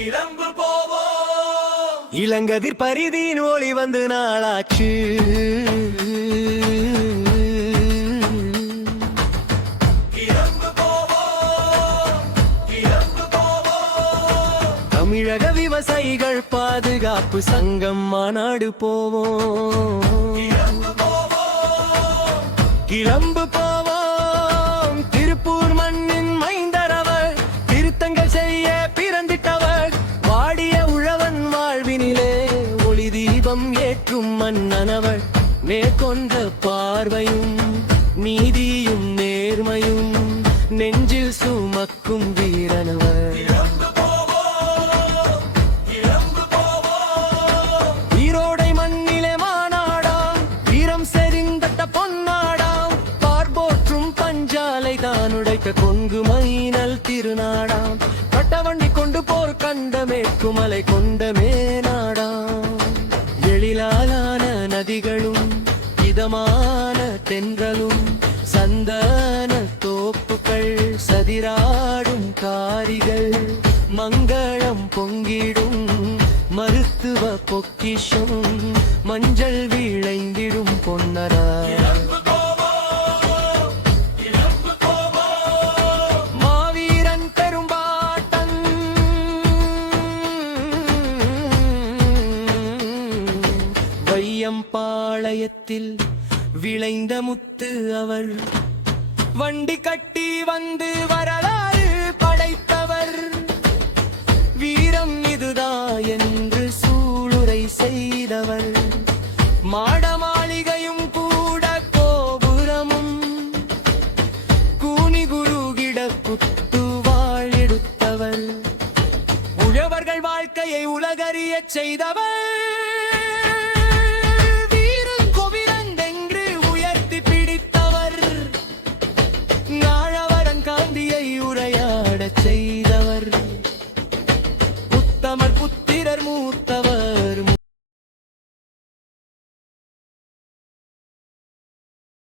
கிளம்பு போவோம். இளங்கதிர் பரிதியின் ஒளி வந்து நாளாச்சு. கிளம்பு போவோம், கிளம்பு போவோம். தமிழக விவசாயிகள் பாதுகாப்பு சங்கம் மாநாடு போவோம். கிளம்பு போவோம், கிளம்பு போவோம். திருப்பூர் மண்ணின் மைந்தரவர், திருத்தங்கள் செய்ய பிறந்திட்டவர். வாடிய உழவன் வாழ்வினிலே ஒளி தீபம் ஏற்றும் மன்னனவர். மேற்கொண்ட பார்வையும் நீதியும் நேர்மையும் நெஞ்சில் சுமக்கும் வீரனவர். கிளம்பு போவோம், கிளம்பு போவோம். ஈரோடை மண்ணிலே மாநாடாம், வீரம் செறிந்தட்ட பொன்னாடாம். பார்போற்றும் பஞ்சாலை தான் உடைத்த கொங்கு மைனல் திருநாடாம். கட்டவண்டி கொண்டு போர் கண்ட மேற்குமலை கொண்ட மேநாடாம். எழிலாலான நதிகளும் இதமான தென்றலும் சந்தன தோப்புகள் சதிராடும் காரிகள் மங்களம் பொங்கிடும் மருத்துவ பொக்கிஷம் மஞ்சள் விளைந்திடும் பொன்னரா. கிளம்பு போவோம், கிளம்பு போவோம். மாவீரன் பெரும்பாட்டன் வையம்பாளையத்தில் விளைந்த முத்து அவர். வண்டி கட்டி வந்து வரலாறு படைத்தவர். வீரம் இதுதான் என்று சூளுரை செய்தவர். மாட மாளிகையும் கூட கோபுரமும் கூனி குருகிட குத்து வாழெடுத்தவர். உழவர்கள் வாழ்க்கையை உலகறியச் செய்தவர். வீரன் கோவிலன் என்று உயர்த்தி பிடித்தவர். நாழவரன் காந்தியை உரையாடச் செய்தவர்.